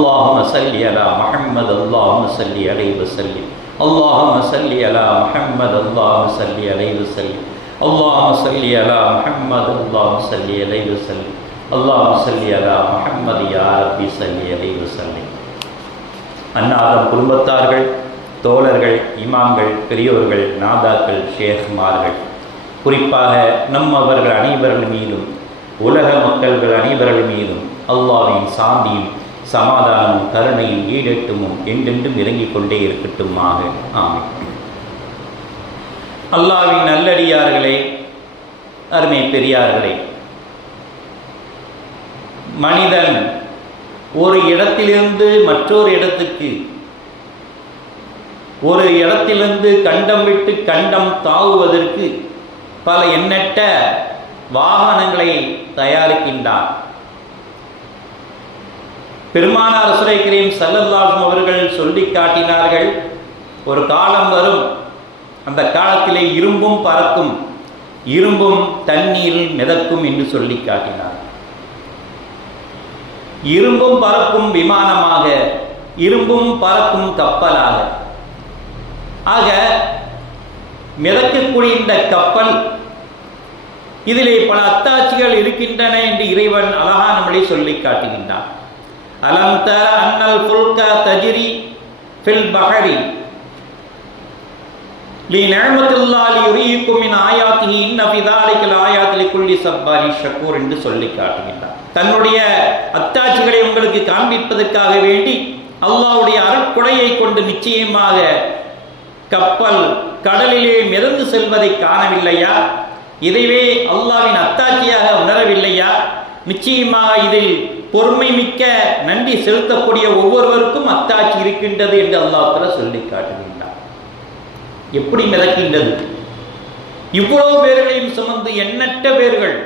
اللهم صل على محمد اللهم صل عليه وسلم اللهم صل على محمد اللهم صل عليه وسلم اللهم صل على محمد اللهم صل عليه وسلم اللهم صل على محمد يا ربي صل عليه وسلم அன்னாதம் குடும்பத்தார்கள் தோழர்கள் இமாம்கள் பெரியோர்கள் நாதாக்கள் ஷேக்மார்கள் குறிப்பாக நம் அவர்கள் அனைவர்கள் மீதும் உலக மக்கள்கள் அனைவர்கள் மீதும் அல்லாவின் சாந்தியும் சமாதானமும் கருணையும் ஈடேட்டுமும் என்றென்றும் இறங்கிக் கொண்டே இருக்கட்டுமாக. ஆமை அல்லாவின் நல்லடியார்களே அருமை பெரியார்களே மனிதன் ஒரு இடத்திலிருந்து மற்றொரு இடத்துக்கு ஒரு இடத்திலிருந்து கண்டம் விட்டு கண்டம் தாவுவதற்கு பல எண்ணற்ற வாகனங்களை தயாரிக்கின்றான். பெருமானார் சுரை கரீம் சல்லல்லாஹும் அவர்கள் சொல்லி காட்டினார்கள் ஒரு காலம் வரும் அந்த காலத்திலே இரும்பும் பறக்கும் இரும்பும் தண்ணீரில் மிதக்கும் என்று சொல்லி காட்டினார். இரும்பும் பறக்கும் விமானமாக இரும்பும் பறக்கும் கப்பலாக. ஆக மிதக்கக்கூடிய இந்த கப்பல் இதிலே பல அத்தாட்சிகள் இருக்கின்றன என்று இறைவன் அழகான மொழி சொல்லி காட்டுகின்றான். அலம் தர அன்னல் புல்கா தஜிரி ஃபில் பஹரி. லி நிழமத்துல்லாலி யுரீக்கும் மின் ஆயாத்திஹி இன்ன ஆயாத்திலி குள்ளி சப்பாரி ஷக்கூர் என்று சொல்லி காட்டுகின்றார். தன்னுடைய அத்தாட்சிகளை உங்களுக்கு காண்பிப்பதற்காக வேண்டி அல்லாவுடைய அருட்கொடையை கொண்டு நிச்சயமாக கப்பல் கடலிலே மிதந்து செல்வதை காணவில்லையா? இதைவே அல்லாவின் அத்தாட்சியாக உணரவில்லையா? நிச்சயமாக இதில் பொறுமை மிக்க நன்றி செலுத்தக்கூடிய ஒவ்வொருவருக்கும் அத்தாட்சி இருக்கின்றது என்று அல்லாத்துல சொல்லி காட்டுகின்றார் எப்படி மிதக்கின்றது? இவ்வளவு பேர்களையும் சுமந்து எண்ணற்ற பேர்கள்.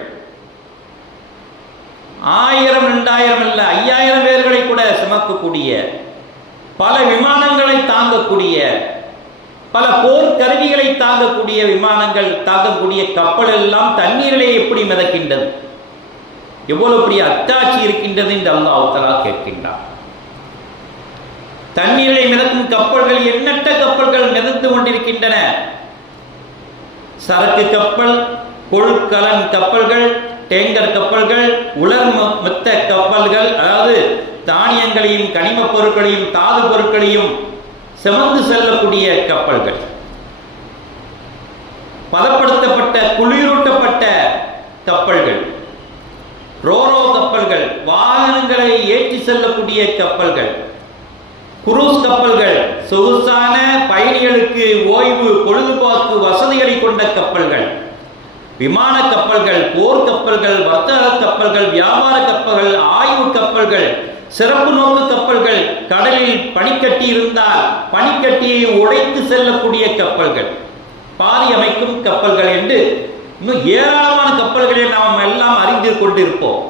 ஆயிரம் ரெண்டாயிரம் அல்ல ஐயாயிரம் பேர்களை கூட சுமக்கக்கூடிய பல விமானங்களை தாங்கக்கூடிய பல போர் கருவிகளை தாங்கக்கூடிய விமானங்கள் தாங்கக்கூடிய கப்பல் எல்லாம் தண்ணீரிலே எப்படி மிதக்கின்றது? எவ்வளவு பெரிய அத்தாட்சி இருக்கின்றது என்று அல்லாஹ் தலா கேட்கின்றார் தண்ணீரை மிதக்கும் கப்பல்கள் எண்ணற்ற கப்பல்கள் மிதந்து கொண்டிருக்கின்றன. சரக்கு கப்பல் கொள்கலன் கப்பல்கள் டேங்கர் கப்பல்கள் உலர் ம- கப்பல்கள் அதாவது தானியங்களையும் கனிமப் பொருட்களையும் தாது பொருட்களையும் சுமந்து செல்லக்கூடிய கப்பல்கள். பதப்படுத்தப்பட்ட குளிரூட்டப்பட்ட கப்பல்கள். ரோரோ கப்பல்கள் வாகனங்களை ஏற்றி செல்லக்கூடிய கப்பல்கள் குரூஸ் கப்பல்கள் சொகுசான பயணிகளுக்கு ஓய்வு பொழுதுபோக்கு வசதிகளை கொண்ட கப்பல்கள் விமான கப்பல்கள் போர் கப்பல்கள் வர்த்தக கப்பல்கள் வியாபார கப்பல்கள் ஆய்வு கப்பல்கள் சிறப்பு நோக்கு கப்பல்கள் கடலில் பனிக்கட்டி இருந்தால் பனிக்கட்டியை உடைத்து செல்லக்கூடிய கப்பல்கள் பாதி அமைக்கும் கப்பல்கள் என்று இன்னும் ஏராளமான கப்பல்களை நாம் எல்லாம் அறிந்து கொண்டிருப்போம்.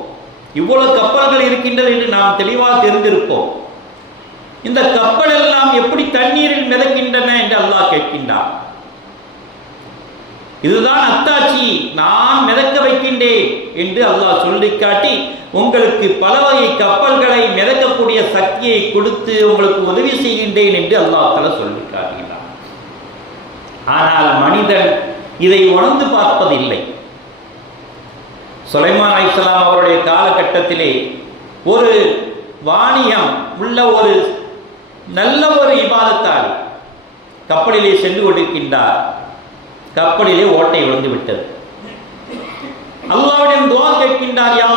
இவ்வளவு கப்பல்கள் இருக்கின்றது என்று நாம் தெளிவாக தெரிந்திருப்போம். இந்த கப்பல் எல்லாம் எப்படி தண்ணீரில் மிதக்கின்றன என்று அல்லாஹ் கேட்கின்றான். இதுதான் அத்தாட்சி நான் மிதக்க வைக்கின்றேன் என்று அல்லாஹ் சொல்லி காட்டி உங்களுக்கு பல வகை கப்பல்களை மிதக்கக்கூடிய சக்தியை கொடுத்து உங்களுக்கு உதவி செய்கின்றேன் என்று அல்லாஹ் தலா சொல்லி காட்டுகிறார் ஆனால் மனிதன் இதை உணர்ந்து பார்ப்பதில்லை. சுலைமான் அலிஸ்லாம் அவருடைய காலகட்டத்திலே ஒரு வாணியம் உள்ள ஒரு நல்ல ஒரு இபாதத்தால் கப்பலிலே சென்று கொண்டிருக்கின்றார். கப்பலிலே ஓட்டை விழுந்து விட்டது. அல்லாவிடம் துவா கேட்கின்றார் யா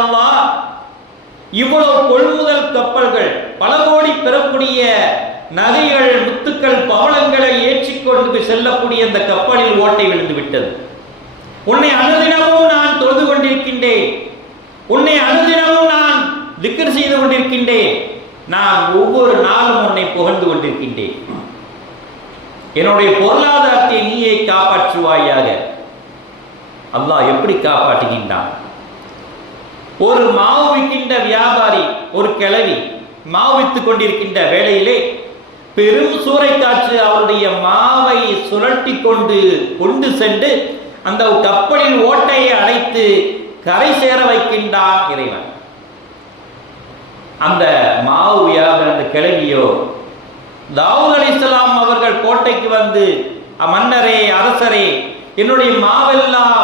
இவ்வளவு கொள்முதல் கப்பல்கள் பல கோடி பெறக்கூடிய நகைகள் முத்துக்கள் பவளங்களை ஏற்றிக்கொண்டு செல்லக்கூடிய அந்த கப்பலில் ஓட்டை விழுந்து விட்டது. உன்னை அனுதினமும் நான் தொழுது கொண்டிருக்கின்றேன். உன்னை அனுதினமும் நான் திக்கர் செய்து கொண்டிருக்கின்றேன். நான் ஒவ்வொரு நாளும் உன்னை புகழ்ந்து கொண்டிருக்கின்றேன். என்னுடைய பொருளாதாரத்தை நீயே காப்பாற்றுவாயாக. அல்லாஹ் எப்படி காப்பாற்றுகின்றான்? ஒரு மாவு விற்கின்ற வியாபாரி ஒரு கிளவி மாவு வித்துக் கொண்டிருக்கின்ற வேளையிலே பெரும் சூறைக்காற்று அவருடைய மாவை சுழட்டி கொண்டு கொண்டு சென்று அந்த கப்பலின் ஓட்டையை அடைத்து கரை சேர வைக்கின்றான் இறைவன். அந்த மாவு அந்த கிழவியோ? தாவூத் அலைஹிஸ்ஸலாம் அவர்கள் கோட்டைக்கு வந்து மன்னரே அரசரே என்னுடைய மாவெல்லாம்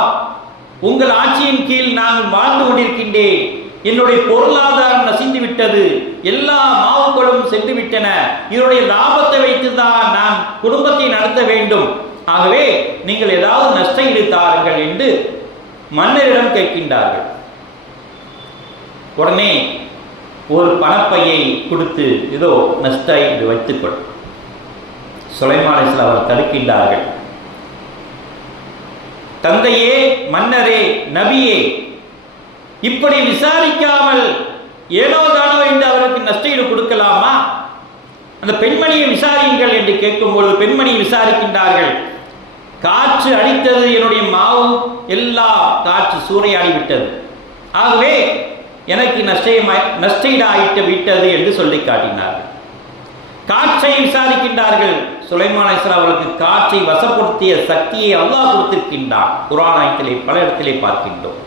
உங்கள் ஆட்சியின் கீழ் நான் வாழ்ந்து கொண்டிருக்கின்றேன். என்னுடைய பொருளாதாரம் நசிந்து விட்டது. எல்லா மாவுகளும் சென்று விட்டன. இதனுடைய லாபத்தை வைத்துதான் நான் குடும்பத்தை நடத்த வேண்டும். ஆகவே நீங்கள் ஏதாவது நஷ்டம் ஈடு என்று மன்னரிடம் கேட்கின்றார்கள். உடனே ஒரு பணப்பையை கொடுத்து இதோ நஷ்டை என்று வைத்துக்கொள். சுலைமானிஸ்ல அவர் தடுக்கின்றார்கள். தந்தையே மன்னரே நபியே இப்படி விசாரிக்காமல் ஏனோ தானோ என்று அவருக்கு நஷ்டஈடு கொடுக்கலாமா? அந்த பெண்மணியை விசாரியுங்கள் என்று கேட்கும்பொழுது பெண்மணியை விசாரிக்கின்றார்கள். காற்று அடித்தது என்னுடைய மாவு எல்லாம் காற்று சூறையாடி விட்டது ஆகவே எனக்கு நஷ்டமாய் நஷ்டஈடு விட்டது என்று சொல்லி காட்டினார்கள். காற்றை விசாரிக்கின்றார்கள். சுலைமான் இஸ்லாம் அவர்களுக்கு காற்றை வசப்படுத்திய சக்தியை அல்லாஹ் கொடுத்திருக்கின்றான். குர்ஆன் ஆயத்திலே பல இடத்திலே பார்க்கின்றோம்.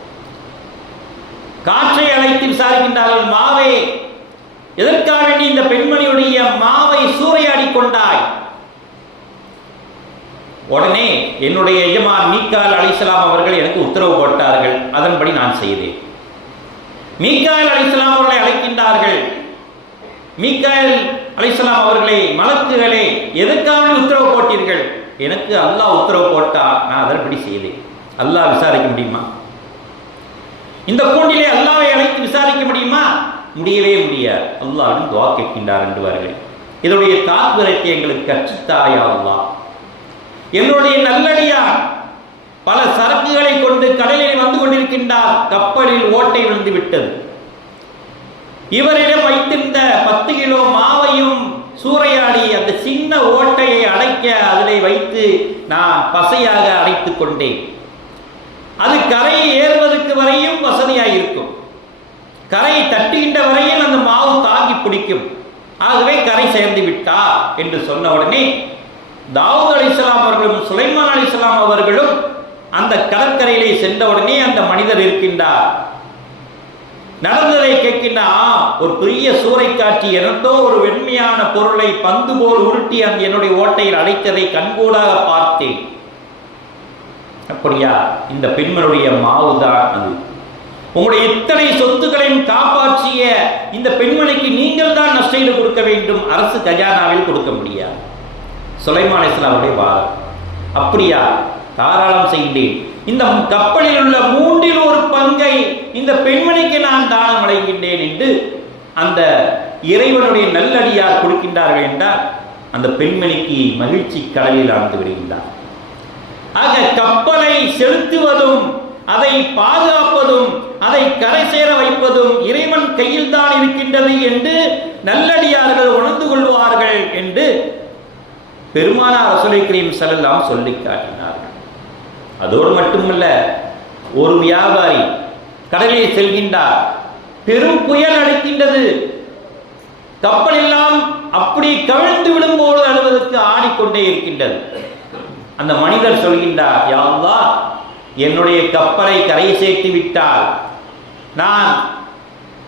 காற்றை அழைத்து விசாரிக்கின்றார்கள் மாவே எதற்காக நீ இந்த பெண்மணியுடைய மாவை சூறையாடி கொண்டாய்? உடனே என்னுடைய எஜமான் மீக்கால் அலிசலாம் அவர்கள் எனக்கு உத்தரவு போட்டார்கள் அதன்படி நான் செய்தேன். மீக்கால் அலிசலாம் அவர்களை அழைக்கின்றார்கள். மீக்கால் அலிசலாம் அவர்களே மலக்குகளே எதற்காக உத்தரவு போட்டீர்கள்? எனக்கு அல்லாஹ் உத்தரவு போட்டா நான் அதன்படி செய்தேன். அல்லாஹ் விசாரிக்க முடியுமா? இந்த கூண்டிலே அல்லாவை அழைத்து விசாரிக்க முடியுமா? முடியவே முடியாது. அல்லாஹ்விடம் துவா கேட்கின்றார் என்றுவார்கள் இதனுடைய தாக்குதலத்தை எங்களுக்கு கற்றுத்தாயா அல்லா என்னுடைய நல்லடியார் பல சரக்குகளை கொண்டு கடலில் வந்து கொண்டிருக்கின்றார். கப்பலில் ஓட்டை விழுந்து விட்டது. இவரிடம் வைத்திருந்த பத்து கிலோ மாவையும் சூறையாடி அந்த சின்ன ஓட்டையை அடைக்க அதனை வைத்து நான் பசையாக அடைத்துக் கொண்டேன். அது கரையை ஏறுவது வரையும் வசதியாக இருக்கும் கரையை தட்டுகின்ற வரையில் அந்த மாவு தாங்கி பிடிக்கும். ஆகவே கரை சேர்ந்து விட்டா என்று சொன்ன உடனே தாவூத் அலிஸ்லாம் அவர்களும் சுலைமான் அலிஸ்லாம் அவர்களும் அந்த கடற்கரையிலே சென்ற உடனே அந்த மனிதர் இருக்கின்றார். நடந்ததை கேட்கின்றா ஒரு பெரிய சூறை காட்சி எனத்தோ ஒரு வெண்மையான பொருளை பந்து போல் உருட்டி அந்த என்னுடைய ஓட்டையில் அடைத்ததை கண்கூடாக பார்த்தேன். அப்படியா? இந்த பெண்மனுடைய மாவுதான் அது. உங்களுடைய இத்தனை சொத்துக்களையும் காப்பாற்றிய இந்த பெண்மணிக்கு நீங்கள் தான் நஷ்டஈடு கொடுக்க வேண்டும். அரசு கஜானாவில் கொடுக்க முடியாது. சுலைமான இஸ்லாமுடைய வாதம். அப்படியா? தாராளம் செய்கின்றேன் இந்த கப்பலில் உள்ள மூன்றில் ஒரு பங்கை இந்த பெண்மணிக்கு நான் தானம் வழங்கின்றேன் என்று அந்த இறைவனுடைய நல்லடியார் கொடுக்கின்றார்கள் என்றால் அந்த பெண்மணிக்கு மகிழ்ச்சி கடலில் ஆழ்ந்து விடுகின்றார். ஆக கப்பலை செலுத்துவதும் அதை பாதுகாப்பதும் அதை கரை சேர வைப்பதும் இறைவன் கையில் தான் இருக்கின்றது என்று நல்லடியார்கள் உணர்ந்து கொள்வார்கள் என்று பெருமானார் ரசூலை கரீம் செல்லாம் சொல்லி காட்டினார்கள் அதோடு மட்டுமல்ல ஒரு வியாபாரி கடலில் செல்கின்றார். பெரும் புயல் அடிக்கின்றது. கப்பல் எல்லாம் அப்படி கவிழ்ந்து விடும்போது அழுவதற்கு ஆடிக்கொண்டே இருக்கின்றது. அந்த மனிதர் சொல்கின்றார் யாவா என்னுடைய கப்பலை கரை சேர்த்து விட்டால் நான்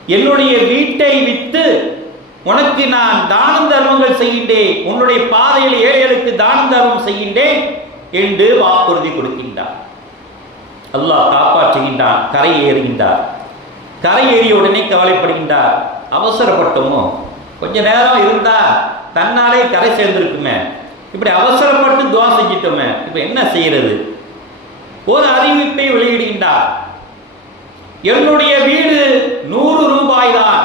என்னுடைய வீட்டை விற்று உனக்கு நான் தானம் தர்மங்கள் செய்கின்றேன். உன்னுடைய பாதையில் ஏழைகளுக்கு தானம் தர்மம் செய்கின்றேன். என்று வாக்குறுதி கொடுக்கின்றார். அல்லாஹ் காப்பாற்றுகின்றான் கரை ஏறுகின்றார். கரை ஏறிய உடனே கவலைப்படுகின்றார். அவசரப்பட்டோமோ? கொஞ்ச நேரம் இருந்தா தன்னாலே கரை சேர்ந்திருக்குமே. இப்படி அவசரப்பட்டு துவா செஞ்சிட்டோமே இப்போ என்ன செய்யறது? ஒரு அறிவிப்பை வெளியிடுகின்றார். என்னுடைய வீடு நூறு ரூபாய் தான்.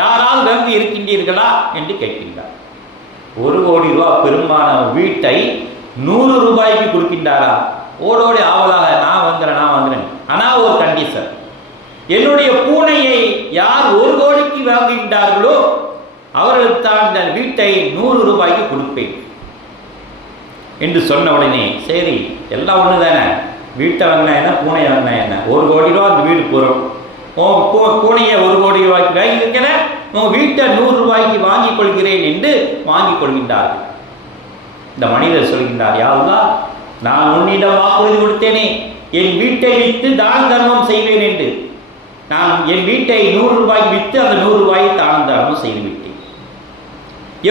யாரால் வாங்கி இருக்கின்றீர்களா என்று கேட்கின்றார். ஒரு கோடி ரூபாய் பெருமான வீட்டை நூறு ரூபாய்க்கு கொடுக்கின்றாரா? ஓடோடி ஆவலாக நான் வாங்குறேன் ஆனா ஒரு கண்டிஷன் என்னுடைய பூனையை யார் ஒரு கோடிக்கு வாங்குகின்றார்களோ அவர்களுக்கு தான் இந்த வீட்டை நூறு ரூபாய்க்கு கொடுப்பேன் என்று சொன்ன உடனே சரி எல்லாம் ஒன்று தானே வீட்டை வாங்கினா என்ன பூனை வாங்கினா என்ன? ஒரு கோடி ரூபா அந்த வீடு போகிறோம் உன் பூ பூனையை ஒரு கோடி ரூபாய்க்கு வாங்கி இருக்கிறேன் உன் வீட்டை நூறு ரூபாய்க்கு வாங்கிக் கொள்கிறேன் என்று வாங்கிக் கொள்கின்றார். இந்த மனிதர் சொல்கின்றார் யாருதா நான் உன்னிடம் வாக்குறுதி கொடுத்தேனே. என் வீட்டை விற்று தான தர்மம் செய்வேன் என்று. நான் என் வீட்டை நூறு ரூபாய்க்கு விற்று அந்த நூறு ரூபாயை தான தர்மம் செய்து விட்டேன்.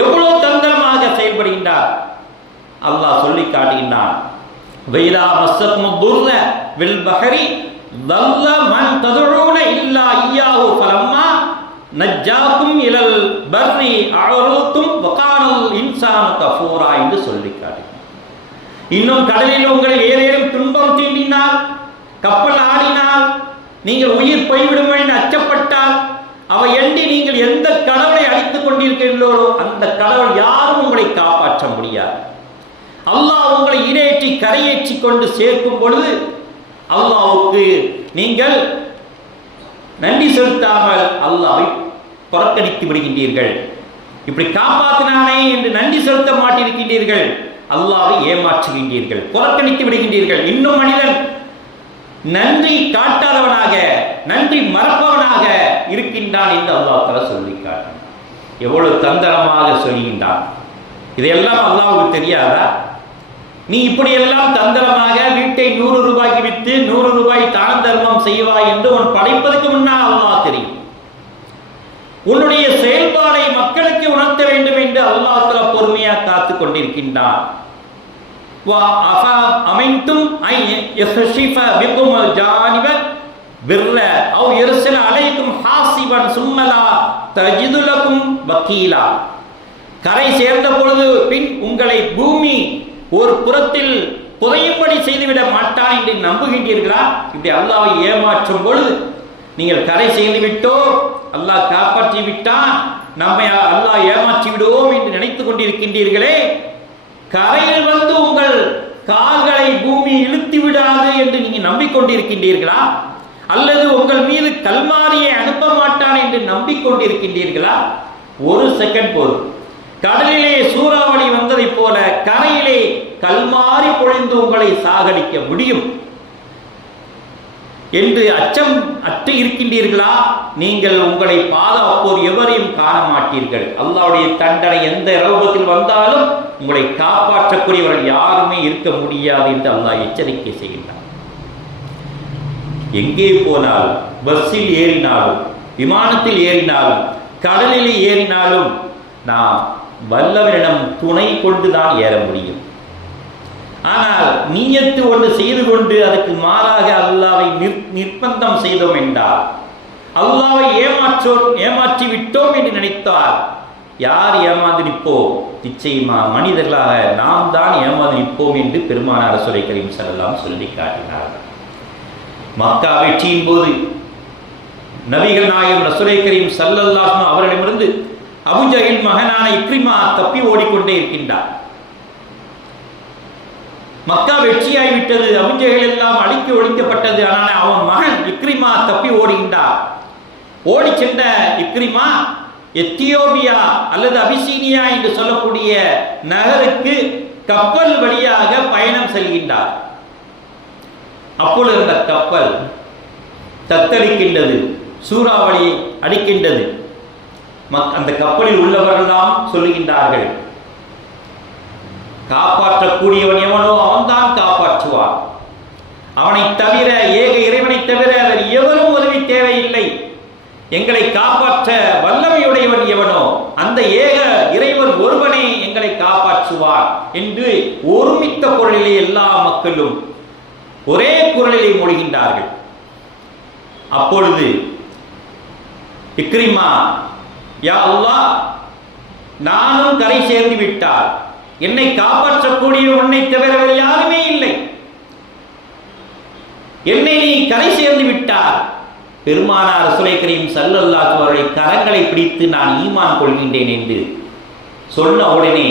எவ்வளவு தந்திரமாக செயல்படுகின்றார். அல்லாஹ் சொல்லி காட்டுகின்றான். வைதா மஸ்ஸக்கும் துர்ர வில் பஹரி தல்ல மன் ததுஊன இல்லா இய்யாஹு ஃபலம்மா நஜ்ஜாக்கும் இலல் பர்ரி அஅரதும் வகானல் இன்சானு கஃபூரா என்று சொல்லி காட்டுகிறான் இன்னும் கடலில் உங்களை ஏதேனும் துன்பம் தீண்டினால் கப்பல் ஆடினால் நீங்கள் உயிர் போய்விடும் என்று அச்சப்பட்டால் அவை எண்ணி நீங்கள் எந்த கடவுளை அடித்துக் கொண்டிருக்கிறீர்களோ அந்த கடவுள் யாரும் உங்களை காப்பாற்ற முடியாது. அல்லாஹ் உங்களை இரையேற்றி கரையேற்றி கொண்டு சேர்க்கும் பொழுது அல்லாஹ்வுக்கு நீங்கள் நன்றி செலுத்தாமல் அல்லாவை புறக்கணித்து விடுகின்றீர்கள். இப்படி காப்பாற்றினானே என்று நன்றி செலுத்த மாட்டிருக்கின்றீர்கள் அல்லாவை ஏமாற்றுகின்றீர்கள் புறக்கணித்து விடுகின்றீர்கள். இன்னும் மனிதன் நன்றி காட்டாதவனாக நன்றி மறப்பவனாக இருக்கின்றான் என்று அல்லாஹ் தஆலா சொல்லி காட்டான் எவ்வளவு தந்திரமாக சொல்கின்றான். இதையெல்லாம் அல்லாவுக்கு தெரியாதா? நீ இப்படியெல்லாம் தந்திரமாக வீட்டை நூறு ரூபாய்க்கு விற்று நூறு ரூபாய் தான தர்மம் செய்வாய் என்று உன் படைப்பதற்கு முன்னால் அல்லாஹ் தெரியும். உன்னுடைய செயல்பாடை மக்களுக்கு உணர்த்த வேண்டும் என்று அல்லாஹ் தஆலா பொறுமையா காத்து கொண்டிருக்கின்றான். அமைத்தும் ஐ அவ் அலைக்கும் ஹாசிபன் சும்மலா தஜிதுலகும் வக்கீலா. கரை சேர்ந்த பொழுது பின் உங்களை பூமி ஒரு புறத்தில் புதையும்படி செய்துவிட மாட்டான் என்று நம்புகின்றீர்களா? இப்படி அல்லாவை ஏமாற்றும் பொழுது நீங்கள் கரை செய்து விட்டோ அல்லாஹ் காப்பாற்றி விட்டான் நம்மை அல்லாஹ் ஏமாற்றி விடுவோம் என்று நினைத்துக் கொண்டிருக்கின்றீர்களே கரையில் வந்து உங்கள் கால்களை பூமி இழுத்து விடாது என்று நீங்க நம்பிக்கொண்டிருக்கின்றீர்களா? அல்லது உங்கள் மீது கல்மாரியை அனுப்ப மாட்டான் என்று நம்பிக்கொண்டிருக்கின்றீர்களா? ஒரு செகண்ட் போதும். கடலிலே சூறாவளி வந்ததைப் போல கரையிலே கல்மாறி பொழிந்து உங்களை சாகடிக்க முடியும். என்று அச்சம் அற்று இருக்கின்றீர்களா? நீங்கள் உங்களை பாதுகாப்போர் எவரையும் காண மாட்டீர்கள் அல்லாவுடைய தண்டனை எந்த ரூபத்தில் வந்தாலும் உங்களை காப்பாற்றக்கூடியவர்கள் யாருமே இருக்க முடியாது என்று அல்லாஹ் எச்சரிக்கை செய்கின்றார் எங்கே போனாலும் பஸ்ஸில் ஏறினாலும் விமானத்தில் ஏறினாலும் கடலில் ஏறினாலும் நாம் வல்லவரிடம் துணை கொண்டுதான் ஏற முடியும். ஆனால் நீயத்து ஒன்று செய்து கொண்டு அதுக்கு மாறாக அல்லாவை நிர்- நிர்பந்தம் செய்தோம் என்றால் அல்லாவை ஏமாற்றோ ஏமாற்றி விட்டோம் என்று நினைத்தால் யார் ஏமாந்து நிற்போம் நிச்சயமா மனிதர்களாக நாம் தான் ஏமாந்து நிற்போம் என்று பெருமானார் சுரை கரீம் செல்லாம் சொல்லி காட்டினார்கள் மக்கா வெற்றியின் போது நபிகள் நாயகம் ரசுரை கரீம் சல்லல்லாஹு அவரிடமிருந்து அபுஜகில் மகனான இக்ரிமா தப்பி ஓடிக்கொண்டே இருக்கின்றார். மக்கா வெற்றியாகிவிட்டது அபுஜஹில் எல்லாம் அழிக்க ஒழிக்கப்பட்டது ஆனால் அவன் மகன் இக்ரிமா தப்பி ஓடுகின்றார். ஓடி சென்ற இக்ரிமா எத்தியோபியா அல்லது அபிசீனியா என்று சொல்லக்கூடிய நகருக்கு கப்பல் வழியாக பயணம் செல்கின்றார். அப்பொழுது அந்த கப்பல் தத்தளிக்கின்றது சூறாவளியை அடிக்கின்றது. அந்த கப்பலில் உள்ளவர்கள்தான் சொல்லுகின்றார்கள். காப்பாற்றக்கூடியவன் எவனோ அவன்தான் காப்பாற்றுவான். அவனை தவிர ஏக இறைவனை தவிர அவர் எவரும் உதவி தேவையில்லை. எங்களை காப்பாற்ற வல்லமையுடையவன் எவனோ அந்த ஏக இறைவன் ஒருவனே எங்களை காப்பாற்றுவார் என்று ஒருமித்த குரலிலே எல்லா மக்களும் ஒரே குரலிலே மொழிகின்றார்கள். அப்பொழுது இக்ரிமா யா அல்லாஹ் நானும் கரை சேர்ந்து விட்டார் என்னை காப்பாற்றக்கூடிய உன்னை தவிர வேறு யாருமே இல்லை. என்னை நீ கரை சேர்ந்து விட்டார் பெருமானார் ரசூலை கரீம் அவருடைய கரங்களை பிடித்து நான் ஈமான் கொள்கின்றேன் என்று சொன்ன உடனே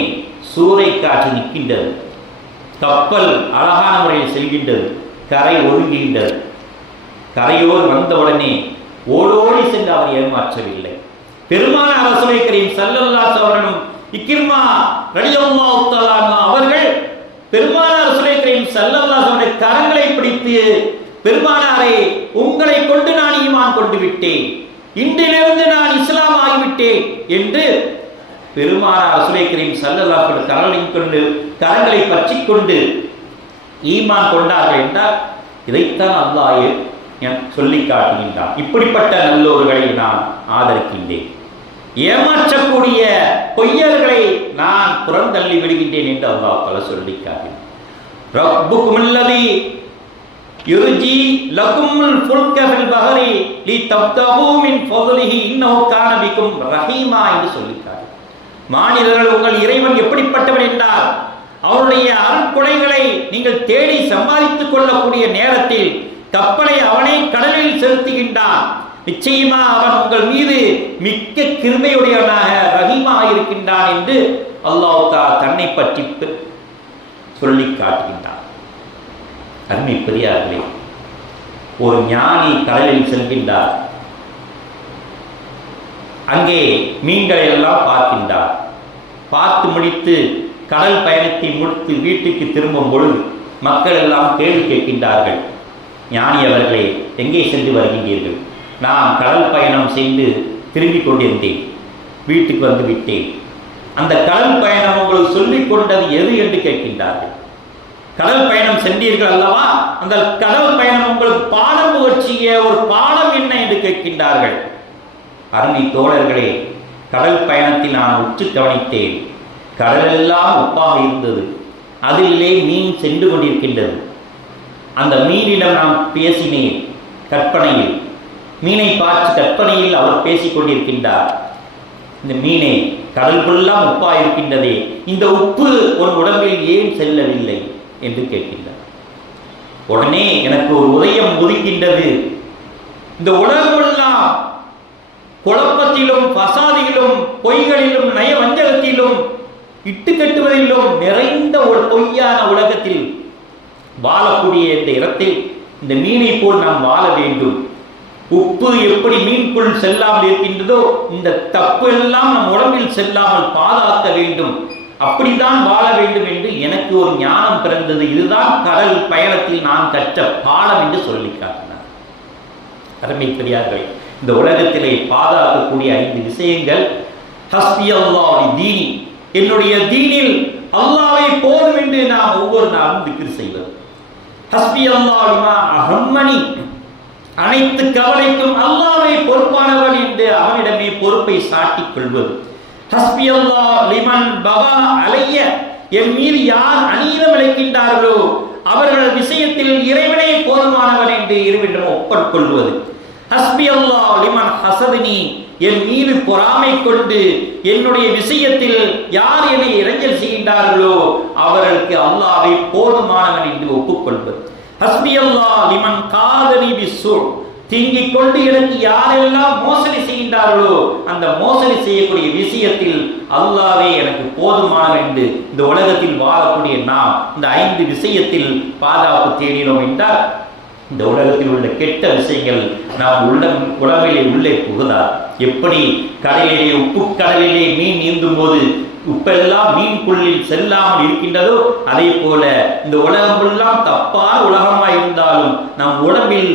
சூறை காற்று நிற்கின்றது. கப்பல் அழகான முறையில் செல்கின்றது. கரை ஒதுங்குகின்றது கரையோர் வந்தவுடனே ஓடோடி சென்று அவர் ஏமாற்றவில்லை. பெருமான ரசூலை கரீம் சல்லல்லா சவரனும் இக்கிர்மா ரலியம்மா தஆலா அவர்கள் பெருமானார் ரசூலை கரீம் சல்லல்லா அவருடைய கரங்களை பிடித்து பெருமானாரே உங்களை கொண்டு நான் ஈமான் கொண்டு விட்டேன். இன்றிலிருந்து நான் இஸ்லாம் ஆகிவிட்டேன் என்று பெருமானார் ரசூலை கரீம் சல்லல்லா கரங்களை கொண்டு கரங்களை பற்றி கொண்டு ஈமான் கொண்டார்கள் என்றால் இதைத்தான் அல்லாஹ் என் சொல்லி காட்டுகின்றான். இப்படிப்பட்ட நல்லோர்களை நான் ஆதரிக்கின்றேன். ஏமாற்றக்கூடிய பொய்யர்களை நான் புறந்தள்ளி விடுகின்றேன் என்று அல்லாஹ் தஆலா சொல்லி காட்டினார் ரப்புக்கும் அல்லதி ஃபுல்க ஃபில் பஹரி லி தப்தகு மின் இன்னஹு கான பிக்கும் ரஹீமா என்று சொல்லிட்டார் மாநிலர்கள் உங்கள் இறைவன் எப்படிப்பட்டவன் என்றால் அவருடைய அருட்கொடைகளை நீங்கள் தேடி சம்பாதித்துக் கொள்ளக்கூடிய நேரத்தில் கப்பலை அவனை கடலில் செலுத்துகின்றான். நிச்சயமா அவன் உங்கள் மீது மிக்க கிருமையுடையவனாக ரஹீமாக இருக்கின்றான் என்று அல்லாஹா தன்னை பற்றி சொல்லி காட்டுகின்றான். அருமை பெரியார்களே ஒரு ஞானி கடலில் செல்கின்றார். அங்கே மீன்களை எல்லாம் பார்க்கின்றார். பார்த்து முடித்து கடல் பயணத்தை முடித்து வீட்டுக்கு திரும்பும் பொழுது மக்கள் எல்லாம் கேள்வி கேட்கின்றார்கள். ஞானி அவர்களே எங்கே சென்று வருகின்றீர்கள்? நான் கடல் பயணம் செய்து திரும்பிக் கொண்டிருந்தேன். வீட்டுக்கு வந்து விட்டேன். அந்த கடல் பயணம் உங்களுக்கு சொல்லிக் கொண்டது எது என்று கேட்கின்றார்கள். கடல் பயணம் சென்றீர்கள் அல்லவா? அந்த கடல் பயணம் உங்களுக்கு பாடம் புகழ்ச்சிய ஒரு பாடம் என்ன என்று கேட்கின்றார்கள். அருமை தோழர்களே கடல் பயணத்தில் நான் உற்று கவனித்தேன். கடலெல்லாம் உப்பாக இருந்தது. அதிலே மீன் சென்று கொண்டிருக்கின்றது. அந்த மீனிடம் நான் பேசினேன் கற்பனையில். மீனை பார்த்து கற்பனையில் அவர் பேசிக் கொண்டிருக்கின்றார். இந்த மீனை கடலுக்குள்ளாம் உப்பா இருக்கின்றதே இந்த உப்பு உன் உடம்பில் ஏன் செல்லவில்லை? என்று கேட்கின்றார். உடனே எனக்கு ஒரு உதயம் உதிக்கின்றது. இந்த உலகமெல்லாம் குழப்பத்திலும் பசாதியிலும் பொய்களிலும் நய வஞ்சகத்திலும் இட்டு கட்டுவதிலும் நிறைந்த ஒரு பொய்யான உலகத்தில் வாழக்கூடிய இந்த இடத்தில் இந்த மீனை போல் நாம் வாழ வேண்டும். உப்பு எப்படி மீன்குள் செல்லாமல் இருக்கின்றதோ இந்த தப்பு எல்லாம் நம் உடம்பில் செல்லாமல் பாதாக்க வேண்டும். அப்படித்தான் வாழ வேண்டும் என்று எனக்கு ஒரு ஞானம் பிறந்தது. இதுதான் கடல் பயணத்தில் நான் கற்ற பாடம் என்று சொல்லி காட்டினார். அருமை இந்த உலகத்திலே பாதாக்கக்கூடிய ஐந்து விஷயங்கள். ஹஸ்பி அல்லாஹ் தீனி. என்னுடைய தீனில் அல்லாவை போதும் என்று நாம் ஒவ்வொரு நாளும் திக்ர் செய்வது. ஹஸ்பி அல்லாஹ் அகம்மணி அனைத்து கவலைக்கும் அல்லாவை பொறுப்பானவன் என்று அவனிடமே பொறுப்பை சாட்டிக் கொள்வது. ஹஸ்பி அல்லா லிமன் பவா அலைய என் மீது யார் அநீதம் இழைக்கின்றார்களோ அவர்கள் விஷயத்தில் இறைவனே போதுமானவன் என்று இருவிடம் ஒப்பற்கொள்வது ஹஸ்பி அல்லா லிமன் ஹசதினி என் மீது பொறாமை கொண்டு என்னுடைய விஷயத்தில் யார் என்னை இறைஞ்சல் செய்கின்றார்களோ அவர்களுக்கு அல்லாவை போதுமானவன் என்று ஒப்புக்கொள்வது ஹஸ்பி அல்லாஹ் லிமன் காதலி பிஸ்ஸுர் தீங்கிக் கொண்டு எனக்கு யாரெல்லாம் மோசடி செய்கின்றார்களோ அந்த மோசடி செய்யக்கூடிய விஷயத்தில் அல்லாவே எனக்கு போதுமான என்று இந்த உலகத்தில் வாழக்கூடிய நாம் இந்த ஐந்து விஷயத்தில் பாதுகாப்பு தேடினோம் என்றால் இந்த உலகத்தில் உள்ள கெட்ட விஷயங்கள் நாம் உள்ள உணவிலே உள்ளே புகுதார் எப்படி கடலிலே உப்பு கடலிலே மீன் நீந்தும் போது உப்பெல்லாம் மீன்குள்ளில் செல்லாமல் இருக்கின்றதோ அதே போல இந்த உலகம் எல்லாம் தப்பான உலகமாய் இருந்தாலும் நம் உடம்பில்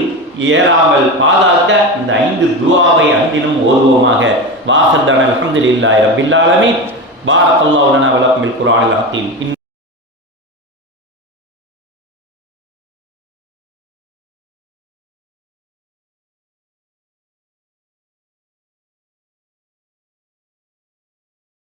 ஏறாமல் பாதாக்க இந்த ஐந்து துவாவை அன்றினும் ஓதுவோமாக. வாசல் அல்ஹம்துலில்லாஹி ரப்பில் பாரத் அல்லாஹ் லனா வலக்கும் பில் குர்ஆனில்